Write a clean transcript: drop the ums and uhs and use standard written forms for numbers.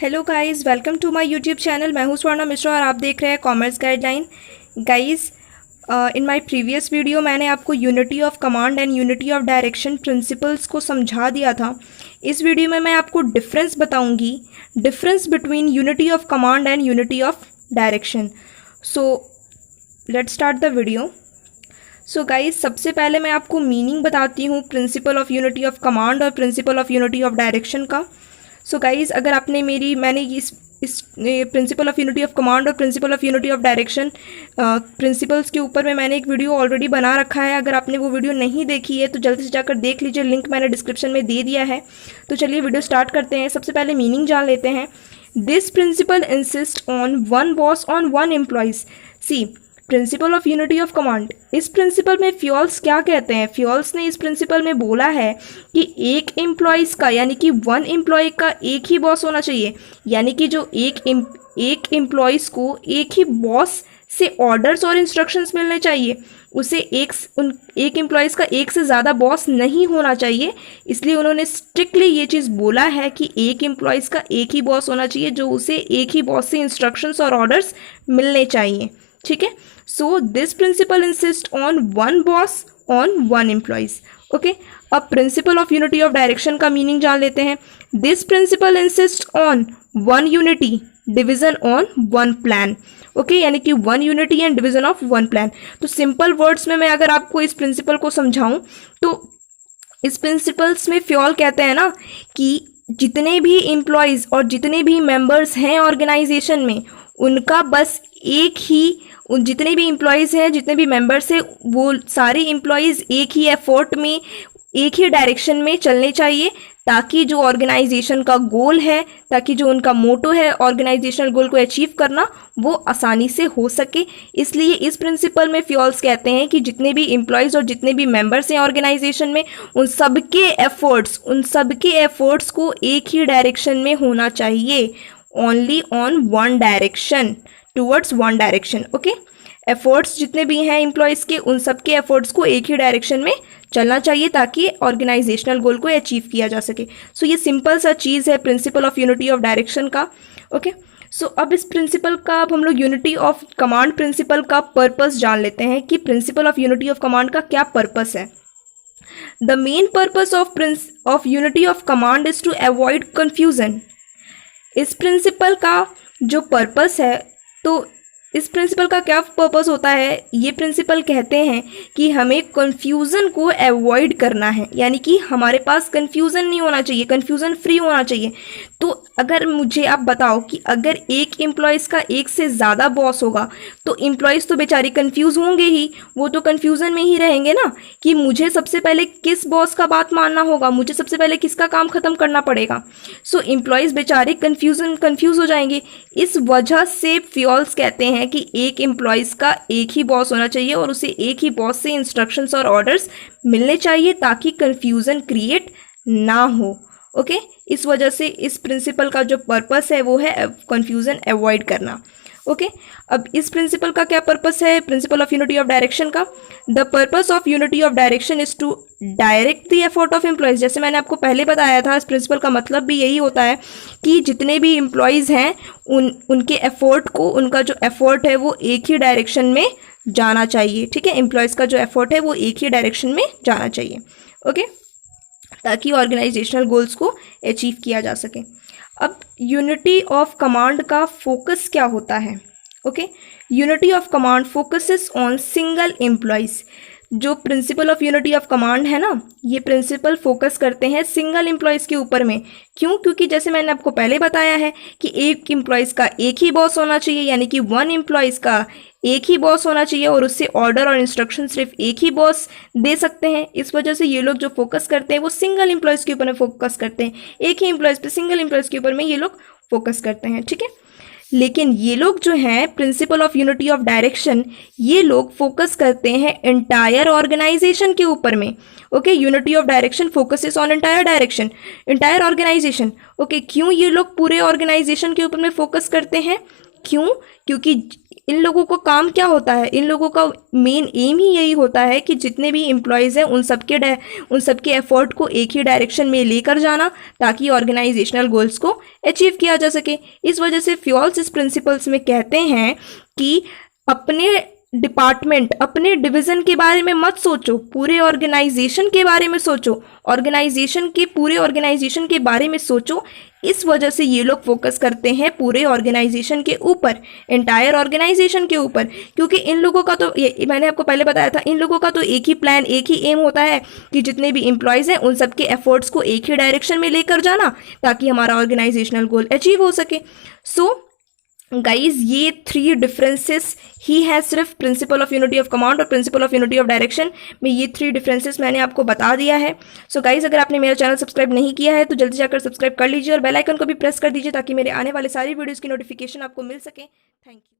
Hello guys, welcome to my YouTube channel. मैं हूं स्वर्णा मिश्रा और आप देख रहे हैं commerce guideline. Guys, in my previous video मैंने आपको unity of command and unity of direction principles को समझा दिया था। इस वीडियो में मैं आपको डिफरेंस बताऊंगी, difference between unity of command and unity of direction. So let's start the video. So guys, सबसे पहले मैं आपको मीनिंग बताती हूँ principle of unity of command और principle of unity of direction का। सो गाइस, अगर आपने मैंने इस principle of unity of command और principle of unity of direction principles के ऊपर में मैंने एक वीडियो ऑलरेडी बना रखा है। अगर आपने वो वीडियो नहीं देखी है तो जल्दी से जाकर देख लीजिए, लिंक मैंने डिस्क्रिप्शन में दे दिया है। तो चलिए वीडियो स्टार्ट करते हैं। सबसे पहले मीनिंग जान लेते हैं। This principle insist on one boss on one employees. See principle of unity of command, इस प्रिंसिपल में फ्यूल्स क्या कहते हैं? फ्यूल्स ने इस प्रिंसिपल में बोला है कि एक एम्प्लॉयज़ का यानी कि वन एम्प्लॉय का एक ही बॉस होना चाहिए। यानी कि जो एक एम्प्लॉयज़ को एक ही बॉस से ऑर्डर्स और इंस्ट्रक्शंस मिलने चाहिए, उसे एक एम्प्लॉयज़ का एक से ज़्यादा बॉस नहीं होना चाहिए। इसलिए उन्होंने स्ट्रिक्टली ये चीज़ बोला है कि एक एम्प्लॉयज़ का एक ही बॉस होना चाहिए, जो उसे एक ही बॉस से इंस्ट्रक्शंस और ऑर्डर्स मिलने चाहिए। ठीक है। So this principle insist on one boss on one employees. Okay, अब principle of unity of direction का मीनिंग जान लेते हैं। This principle insist on one unity division on one plan. Okay, यानी कि one unity and division of one plan. तो simple words में मैं अगर आपको इस प्रिंसिपल को समझाऊं तो इस प्रिंसिपल्स में फ्यूल कहते हैं ना कि जितने भी एम्प्लॉयज़ और जितने भी मेंबर्स हैं ऑर्गेनाइजेशन में, उनका बस एक ही, उन जितने भी एम्प्लॉयज़ हैं, जितने भी मेंबर्स हैं, वो सारे एम्प्लॉयज़ एक ही एफर्ट में, एक ही डायरेक्शन में चलने चाहिए, ताकि जो ऑर्गेनाइजेशन का गोल है, ताकि जो उनका मोटो है ऑर्गेनाइजेशनल गोल को अचीव करना, वो आसानी से हो सके। इसलिए इस प्रिंसिपल में फ्यूल्स कहते हैं कि जितने भी एम्प्लॉयज़ और जितने भी मेंबर्स हैं ऑर्गेनाइजेशन में, उन सबके एफर्ट्स को एक ही डायरेक्शन में होना चाहिए। Only on one direction, towards one direction. Okay, efforts जितने भी हैं एम्प्लॉयज़ के, उन सब के एफर्ट्स को एक ही डायरेक्शन में चलना चाहिए ताकि ऑर्गेनाइजेशनल गोल को अचीव किया जा सके। सो ये सिंपल सा चीज़ है principle of unity of direction का। ओके, सो अब इस प्रिंसिपल का, अब हम लोग यूनिटी ऑफ कमांड प्रिंसिपल का पर्पस जान लेते हैं कि principle of unity of command का क्या पर्पस है। The main purpose of unity of command is to avoid confusion. इस प्रिंसिपल का जो पर्पस है, तो इस प्रिंसिपल का क्या पर्पस होता है? ये प्रिंसिपल कहते हैं कि हमें कन्फ्यूज़न को अवॉइड करना है, यानी कि हमारे पास कन्फ्यूज़न नहीं होना चाहिए, कन्फ्यूज़न फ्री होना चाहिए। तो अगर मुझे आप बताओ कि अगर एक एम्प्लॉयज़ का एक से ज़्यादा बॉस होगा तो एम्प्लॉयज़ तो बेचारे कन्फ्यूज़ होंगे ही, वो तो कन्फ्यूज़न में ही रहेंगे ना कि मुझे सबसे पहले किस बॉस का बात मानना होगा, मुझे सबसे पहले किसका काम ख़त्म करना पड़ेगा। सो एम्प्लॉयज़ बेचारे कन्फ्यूज़ हो जाएंगे। इस वजह से फ्यूल्स कहते हैं कि एक एम्प्लॉयज़ का एक ही बॉस होना चाहिए और उसे एक ही बॉस से इंस्ट्रक्शंस और ऑर्डर्स मिलने चाहिए ताकि कन्फ्यूज़न क्रिएट ना हो। ओके, इस वजह से इस प्रिंसिपल का जो पर्पस है वो है कन्फ्यूज़न अवॉइड करना। ओके, अब इस प्रिंसिपल का क्या पर्पस है principle of unity of direction का? The purpose of unity of direction is to direct the effort of employees. जैसे मैंने आपको पहले बताया था, इस प्रिंसिपल का मतलब भी यही होता है कि जितने भी एम्प्लॉयज़ हैं उनके एफर्ट को, उनका जो एफर्ट है वो एक ही डायरेक्शन में जाना चाहिए। ठीक है, एम्प्लॉयज़ का जो एफर्ट है वो एक ही डायरेक्शन में जाना चाहिए। ओके, ताकि ऑर्गेनाइजेशनल गोल्स को अचीव किया जा सके। अब यूनिटी ऑफ कमांड का फोकस क्या होता है? Okay, unity of command focuses on single employees. जो principle of unity of command है ना, ये प्रिंसिपल फोकस करते हैं सिंगल एम्प्लॉयज़ के ऊपर में। क्यों? क्योंकि जैसे मैंने आपको पहले बताया है कि एक एम्प्लॉयज़ का एक ही बॉस होना चाहिए, यानी कि वन एम्प्लॉयज़ का एक ही बॉस होना चाहिए और उससे ऑर्डर और इंस्ट्रक्शन सिर्फ एक ही बॉस दे सकते हैं। इस वजह से ये लोग जो फोकस करते हैं वो सिंगल एम्प्लॉयज़ के ऊपर में फोकस करते हैं, एक ही एम्प्लॉयज़ पे, सिंगल एम्प्लॉयज़ के ऊपर में ये लोग फोकस करते हैं। ठीक है, लेकिन ये लोग जो हैं principal of unity of direction, ये लोग फोकस करते हैं एंटायर ऑर्गेनाइजेशन के ऊपर में। Okay, unity of direction focuses on entire direction, entire organisation. Okay, क्यों ये लोग पूरे ऑर्गेनाइजेशन के ऊपर में फोकस करते हैं? क्यों? क्योंकि इन लोगों का काम क्या होता है, इन लोगों का मेन एम ही यही होता है कि जितने भी एम्प्लॉयज़ हैं उन सबके एफर्ट को एक ही डायरेक्शन में लेकर जाना, ताकि ऑर्गेनाइजेशनल गोल्स को अचीव किया जा सके। इस वजह से फ्योल्स इस प्रिंसिपल्स में कहते हैं कि अपने डिपार्टमेंट, अपने डिवीज़न के बारे में मत सोचो, पूरे ऑर्गेनाइजेशन के बारे में सोचो, पूरे ऑर्गेनाइजेशन के बारे में सोचो। इस वजह से ये लोग फोकस करते हैं पूरे ऑर्गेनाइजेशन के ऊपर, एंटायर ऑर्गेनाइजेशन के ऊपर, क्योंकि इन लोगों का तो ये मैंने आपको पहले बताया था, इन लोगों का तो एक ही प्लान, एक ही एम होता है कि जितने भी एम्प्लॉयज़ हैं उन सबके एफर्ट्स को एक ही डायरेक्शन में लेकर जाना, ताकि हमारा ऑर्गेनाइजेशनल गोल अचीव हो सके। सो गाइज, ये 3 डिफरेंसेस ही है सिर्फ principle of unity of command और principle of unity of direction में। ये 3 डिफरेंसेस मैंने आपको बता दिया है। सो गाइज, अगर आपने मेरा चैनल सब्सक्राइब नहीं किया है तो जल्दी जाकर सब्सक्राइब कर लीजिए और बेल आइकन को भी प्रेस कर दीजिए, ताकि मेरे आने वाले सारी वीडियोज़ की नोटिफिकेशन आपको मिल सके। Thank you.